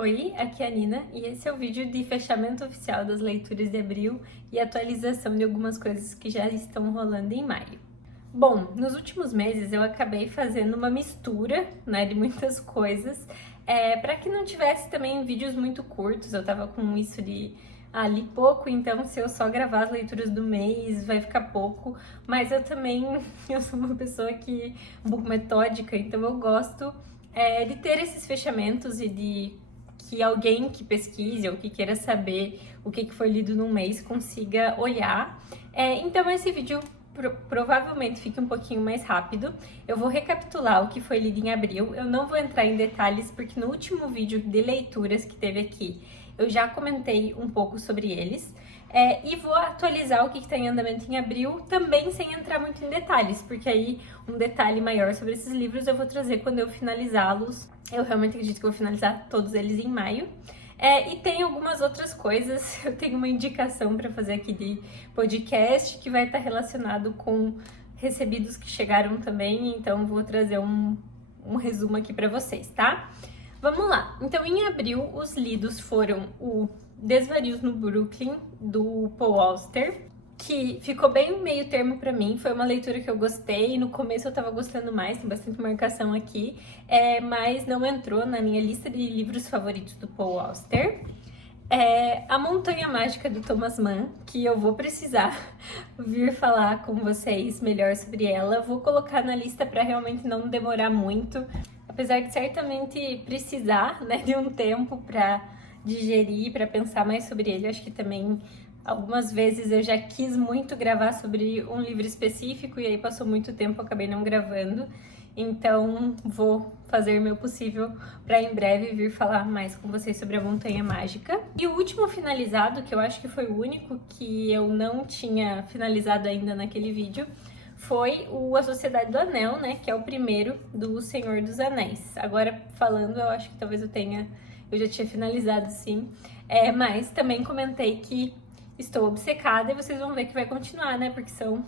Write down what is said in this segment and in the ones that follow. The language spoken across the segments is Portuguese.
Oi, aqui é a Nina e esse é o vídeo de fechamento oficial das leituras de abril e atualização de algumas coisas que já estão rolando em maio. Bom, nos últimos meses eu acabei fazendo uma mistura, né, de muitas coisas, para que não tivesse também vídeos muito curtos. Eu tava com isso de li pouco, então se eu só gravar as leituras do mês vai ficar pouco, mas eu também eu sou uma pessoa que um pouco metódica, então eu gosto de ter esses fechamentos e de que alguém que pesquise ou que queira saber o que foi lido num mês consiga olhar. Então esse vídeo provavelmente fique um pouquinho mais rápido. Eu vou recapitular o que foi lido em abril. Eu não vou entrar em detalhes porque no último vídeo de leituras que teve aqui, eu já comentei um pouco sobre eles. E vou atualizar o que está em andamento em abril, também sem entrar muito em detalhes, porque aí um detalhe maior sobre esses livros eu vou trazer quando eu finalizá-los. Eu realmente acredito que eu vou finalizar todos eles em maio. E tem algumas outras coisas, eu tenho uma indicação para fazer aqui de podcast que vai estar relacionado com recebidos que chegaram também, então vou trazer um resumo aqui para vocês, tá? Vamos lá, então em abril os lidos foram o Desvarios no Brooklyn, do Paul Auster, que ficou bem meio termo pra mim, foi uma leitura que eu gostei, no começo eu tava gostando mais, tem bastante marcação aqui, mas não entrou na minha lista de livros favoritos do Paul Auster. A Montanha Mágica, do Thomas Mann, que eu vou precisar vir falar com vocês melhor sobre ela, vou colocar na lista pra realmente não demorar muito, apesar de certamente precisar, né, de um tempo pra digerir, para pensar mais sobre ele. Acho que também algumas vezes eu já quis muito gravar sobre um livro específico e aí passou muito tempo, eu acabei não gravando. Então vou fazer o meu possível para em breve vir falar mais com vocês sobre a Montanha Mágica. E o último finalizado, que eu acho que foi o único que eu não tinha finalizado ainda naquele vídeo, foi o A Sociedade do Anel, né, que é o primeiro do Senhor dos Anéis. Agora falando, eu acho que talvez eu já tinha finalizado, sim, mas também comentei que estou obcecada e vocês vão ver que vai continuar, né, porque são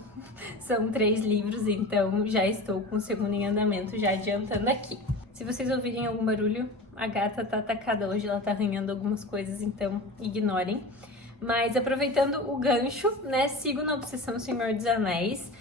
3 livros, então já estou com o segundo em andamento, já adiantando aqui. Se vocês ouvirem algum barulho, a gata tá atacada hoje, ela tá arranhando algumas coisas, então ignorem. Mas aproveitando o gancho, né, sigo na obsessão Senhor dos Anéis,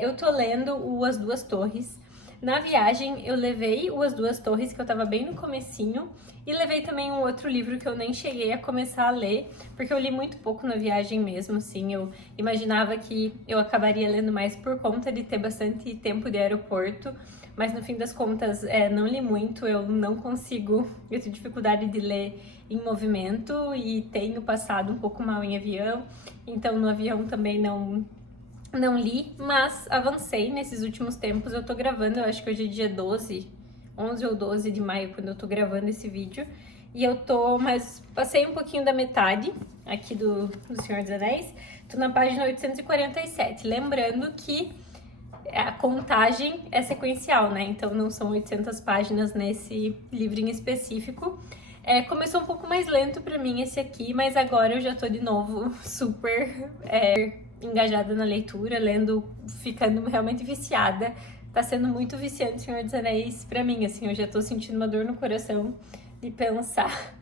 eu tô lendo o As Duas Torres. Na viagem, eu levei o As Duas Torres, que eu tava bem no comecinho, e levei também um outro livro que eu nem cheguei a começar a ler, porque eu li muito pouco na viagem mesmo, assim, eu imaginava que eu acabaria lendo mais por conta de ter bastante tempo de aeroporto, mas no fim das contas não li muito, eu não consigo, eu tenho dificuldade de ler em movimento e tenho passado um pouco mal em avião, então no avião também não li, mas avancei nesses últimos tempos. Eu tô gravando, eu acho que hoje é dia 11 ou 12 de maio, quando eu tô gravando esse vídeo. E mas passei um pouquinho da metade aqui do Senhor dos Anéis. Tô na página 847. Lembrando que a contagem é sequencial, né? Então não são 800 páginas nesse livro em específico. Começou um pouco mais lento pra mim esse aqui, mas agora eu já tô de novo super engajada na leitura, lendo, ficando realmente viciada. Tá sendo muito viciante Senhor dos Anéis pra mim, assim, eu já tô sentindo uma dor no coração de pensar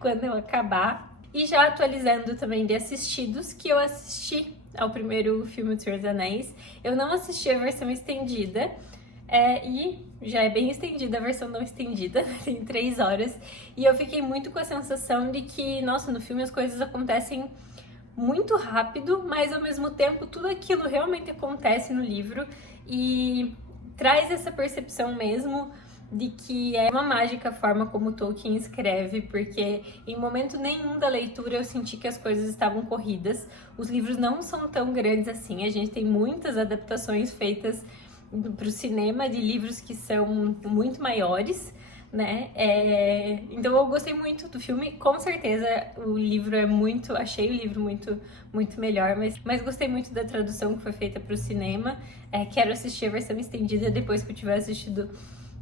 quando eu acabar. E já atualizando também de assistidos, que eu assisti ao primeiro filme do Senhor dos Anéis. Eu não assisti a versão estendida, e já é bem estendida a versão não estendida, tem 3 horas. E eu fiquei muito com a sensação de que, nossa, no filme as coisas acontecem muito rápido, mas ao mesmo tempo tudo aquilo realmente acontece no livro e traz essa percepção mesmo de que é uma mágica a forma como Tolkien escreve, porque em momento nenhum da leitura eu senti que as coisas estavam corridas. Os livros não são tão grandes assim, a gente tem muitas adaptações feitas para o cinema de livros que são muito maiores, né? Então eu gostei muito do filme, com certeza o livro achei o livro muito melhor, mas gostei muito da tradução que foi feita para o cinema. Quero assistir a versão estendida depois que eu tiver assistido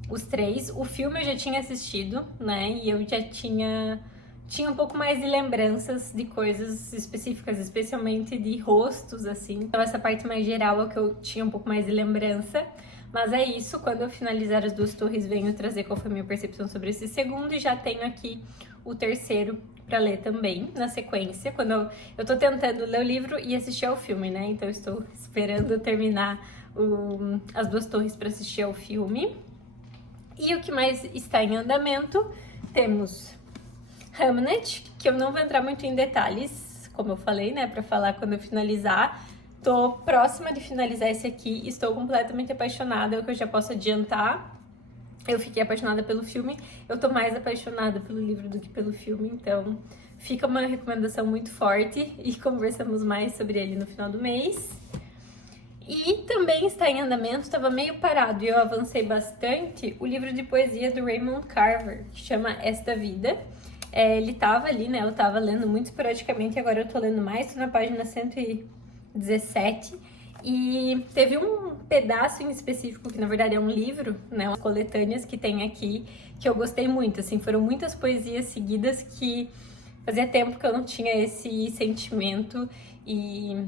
os 3. O filme eu já tinha assistido, né? E eu já tinha um pouco mais de lembranças de coisas específicas, especialmente de rostos, assim. Então essa parte mais geral é o que eu tinha um pouco mais de lembrança. Mas é isso, quando eu finalizar As Duas Torres, venho trazer qual foi a minha percepção sobre esse segundo, e já tenho aqui o terceiro para ler também, na sequência, quando eu tô tentando ler o livro e assistir ao filme, né? Então eu estou esperando terminar As Duas Torres para assistir ao filme. E o que mais está em andamento? Temos Hamnet, que eu não vou entrar muito em detalhes, como eu falei, né, para falar quando eu finalizar. Tô próxima de finalizar esse aqui, estou completamente apaixonada, é o que eu já posso adiantar. Eu fiquei apaixonada pelo filme, eu tô mais apaixonada pelo livro do que pelo filme, então fica uma recomendação muito forte e conversamos mais sobre ele no final do mês. E também está em andamento, estava meio parado e eu avancei bastante, o livro de poesia do Raymond Carver, que chama Esta Vida. Ele tava ali, né, eu tava lendo muito esporadicamente, agora eu tô lendo mais, tô na página 117. E teve um pedaço em específico, que na verdade é um livro, né, umas coletâneas que tem aqui, que eu gostei muito, assim, foram muitas poesias seguidas que fazia tempo que eu não tinha esse sentimento e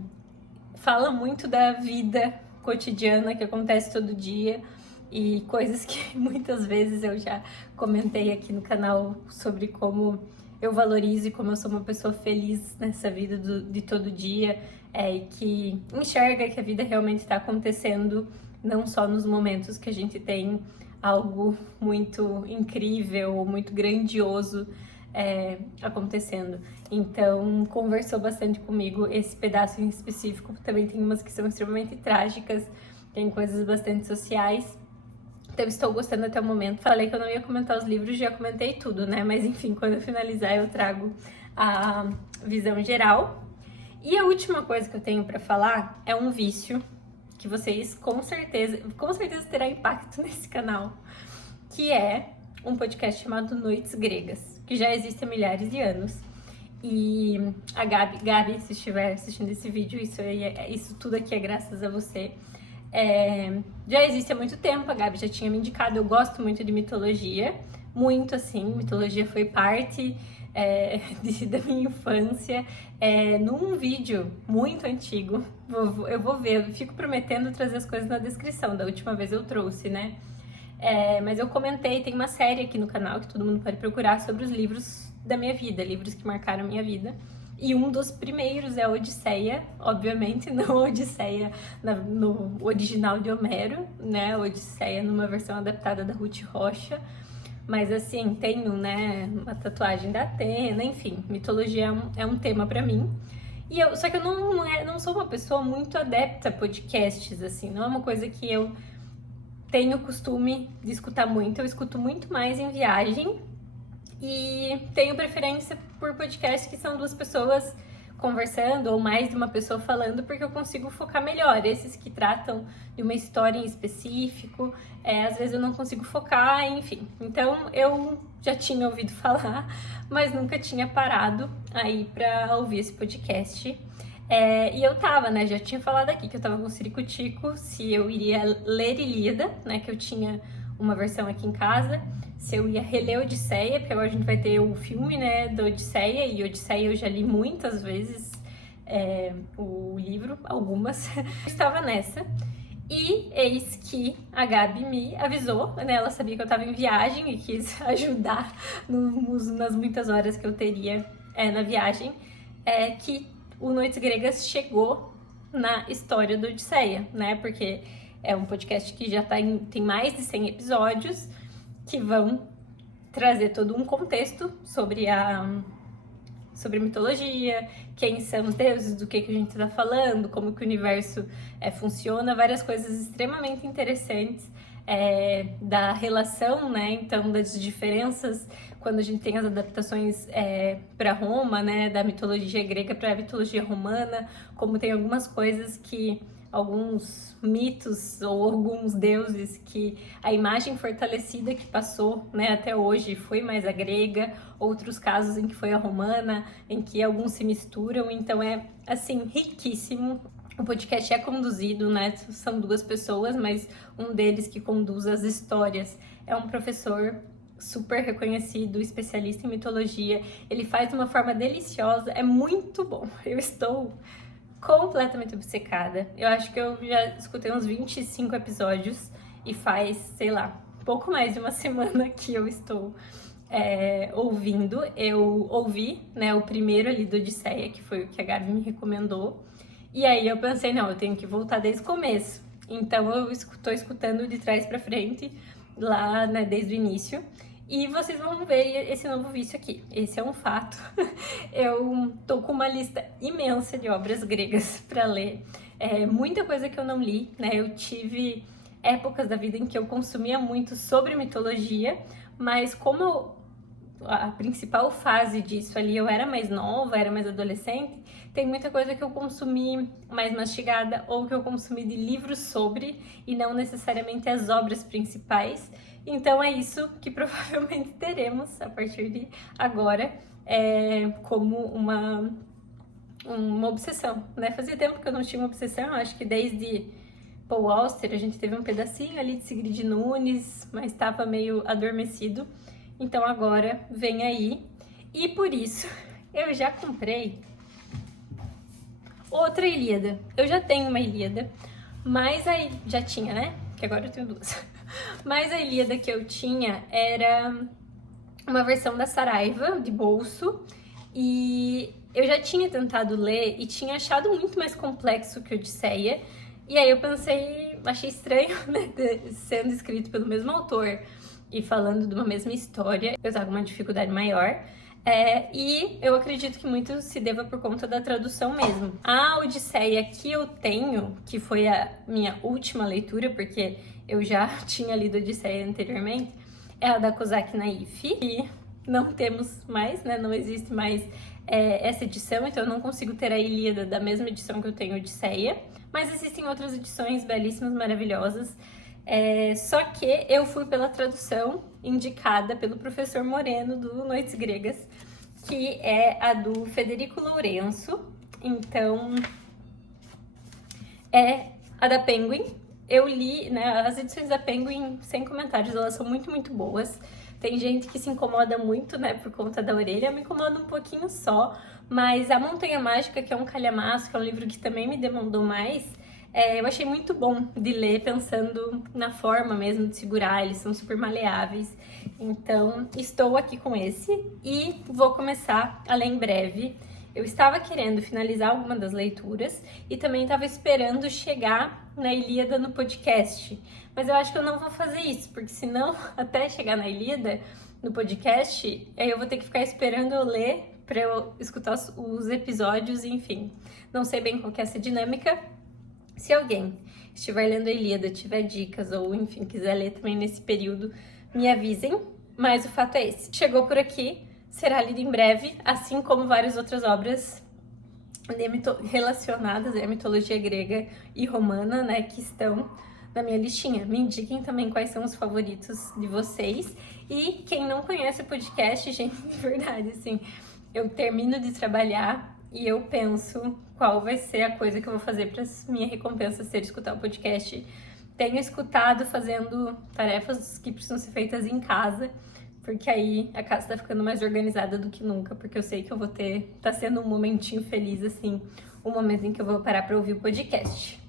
fala muito da vida cotidiana que acontece todo dia e coisas que muitas vezes eu já comentei aqui no canal sobre como eu valorizo e como eu sou uma pessoa feliz nessa vida de todo dia, e que enxerga que a vida realmente está acontecendo, não só nos momentos que a gente tem algo muito incrível ou muito grandioso acontecendo. Então, conversou bastante comigo esse pedaço em específico. Também tem umas que são extremamente trágicas, tem coisas bastante sociais. Então, estou gostando até o momento. Falei que eu não ia comentar os livros, já comentei tudo, né? Mas enfim, quando eu finalizar, eu trago a visão geral. E a última coisa que eu tenho pra falar é um vício que vocês com certeza terá impacto nesse canal, que é um podcast chamado Noites Gregas, que já existe há milhares de anos. E a Gabi, se estiver assistindo esse vídeo, isso tudo aqui é graças a você. Já existe há muito tempo, a Gabi já tinha me indicado, eu gosto muito de mitologia, muito assim, mitologia foi parte da minha infância. Num vídeo muito antigo, eu vou ver, eu fico prometendo trazer as coisas na descrição, da última vez eu trouxe, né? Mas eu comentei, tem uma série aqui no canal que todo mundo pode procurar sobre os livros da minha vida, livros que marcaram a minha vida. E um dos primeiros é a Odisseia, obviamente, não a Odisseia no original de Homero, né? A Odisseia numa versão adaptada da Ruth Rocha. Mas assim, tenho, né, uma tatuagem da Atena, enfim, mitologia é um tema pra mim. Só que eu não sou uma pessoa muito adepta a podcasts, assim, não é uma coisa que eu tenho costume de escutar muito, eu escuto muito mais em viagem. E tenho preferência por podcasts que são duas pessoas conversando ou mais de uma pessoa falando, porque eu consigo focar melhor. Esses que tratam de uma história em específico, às vezes eu não consigo focar, enfim. Então eu já tinha ouvido falar, mas nunca tinha parado aí pra ouvir esse podcast. E eu tava, né, já tinha falado aqui que eu tava com o Ciricutico, se eu iria ler Ilíada, né, que eu tinha uma versão aqui em casa, se eu ia reler Odisseia, porque agora a gente vai ter o filme, né, da Odisseia, e Odisseia eu já li muitas vezes o livro, algumas, eu estava nessa. E eis que a Gabi me avisou, né, ela sabia que eu estava em viagem e quis ajudar nas muitas horas que eu teria na viagem, que o Noites Gregas chegou na história do Odisseia, né, porque é um podcast que já tem mais de 100 episódios, que vão trazer todo um contexto sobre a mitologia, quem são os deuses, do que a gente está falando, como que o universo funciona, várias coisas extremamente interessantes da relação, né? Então, das diferenças quando a gente tem as adaptações para Roma, né? Da mitologia grega para a mitologia romana, como tem algumas coisas que alguns mitos ou alguns deuses que a imagem fortalecida que passou, né, até hoje foi mais a grega, outros casos em que foi a romana, em que alguns se misturam, então assim, riquíssimo. O podcast é conduzido, né, são duas pessoas, mas um deles que conduz as histórias é um professor super reconhecido, especialista em mitologia, ele faz de uma forma deliciosa, é muito bom, eu estou completamente obcecada. Eu acho que eu já escutei uns 25 episódios e faz, sei lá, pouco mais de uma semana que eu estou ouvindo. Eu ouvi, né, o primeiro ali do Odisseia, que foi o que a Gabi me recomendou. E aí eu pensei, não, eu tenho que voltar desde o começo. Então eu tô escutando de trás pra frente, lá, né, desde o início. E vocês vão ver esse novo vício aqui. Esse é um fato. Eu tô com uma lista imensa de obras gregas pra ler. Muita coisa que eu não li, né? Eu tive épocas da vida em que eu consumia muito sobre mitologia, mas como a principal fase disso ali eu era mais nova, era mais adolescente, tem muita coisa que eu consumi mais mastigada ou que eu consumi de livros sobre e não necessariamente as obras principais. Então é isso que provavelmente teremos a partir de agora, como uma obsessão, né? Fazia tempo que eu não tinha uma obsessão, acho que desde Paul Auster a gente teve um pedacinho ali de Sigrid Nunes, mas estava meio adormecido. Então agora vem aí. E por isso eu já comprei outra Ilíada. Eu já tenho uma Ilíada, mas aí já tinha, né? Que agora eu tenho duas. Mas a Ilíada que eu tinha era uma versão da Saraiva, de bolso, e eu já tinha tentado ler e tinha achado muito mais complexo que Odisseia. E aí eu pensei, achei estranho, né, sendo escrito pelo mesmo autor e falando de uma mesma história, eu tava com uma dificuldade maior. E eu acredito que muito se deva por conta da tradução mesmo. A Odisseia que eu tenho, que foi a minha última leitura, porque eu já tinha lido Odisseia anteriormente, é a da Kozak Naif, e não temos mais, né? Não existe mais essa edição, então eu não consigo ter a Ilíada da mesma edição que eu tenho Odisseia, mas existem outras edições belíssimas, maravilhosas. Só que eu fui pela tradução indicada pelo professor Moreno do Noites Gregas, que é a do Federico Lourenço. Então, é a da Penguin. Eu li, né, as edições da Penguin, sem comentários, elas são muito, muito boas. Tem gente que se incomoda muito, né, por conta da orelha, me incomoda um pouquinho só, mas A Montanha Mágica, que é um calhamaço, que é um livro que também me demandou mais, eu achei muito bom de ler, pensando na forma mesmo de segurar, eles são super maleáveis. Então, estou aqui com esse e vou começar a ler em breve. Eu estava querendo finalizar alguma das leituras e também estava esperando chegar na Ilíada no podcast. Mas eu acho que eu não vou fazer isso, porque senão, até chegar na Ilíada no podcast, aí eu vou ter que ficar esperando eu ler para eu escutar os episódios, enfim. Não sei bem qual que é essa dinâmica. Se alguém estiver lendo a Ilíada, tiver dicas ou, enfim, quiser ler também nesse período, me avisem. Mas o fato é esse. Chegou por aqui. Será lido em breve, assim como várias outras obras relacionadas à mitologia grega e romana, né, que estão na minha listinha. Me indiquem também quais são os favoritos de vocês. E quem não conhece o podcast, gente, de verdade, assim, eu termino de trabalhar e eu penso qual vai ser a coisa que eu vou fazer para minha recompensa ser escutar o podcast. Tenho escutado fazendo tarefas que precisam ser feitas em casa, porque aí a casa tá ficando mais organizada do que nunca, porque eu sei que eu vou tá sendo um momentinho feliz, assim, um momento em que eu vou parar pra ouvir o podcast.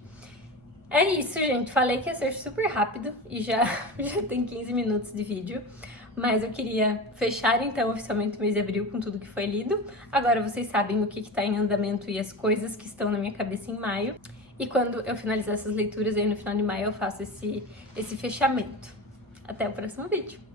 É isso, gente, falei que ia ser super rápido e já tem 15 minutos de vídeo, mas eu queria fechar então oficialmente o mês de abril com tudo que foi lido. Agora vocês sabem o que tá em andamento e as coisas que estão na minha cabeça em maio, e quando eu finalizar essas leituras aí no final de maio eu faço esse fechamento. Até o próximo vídeo!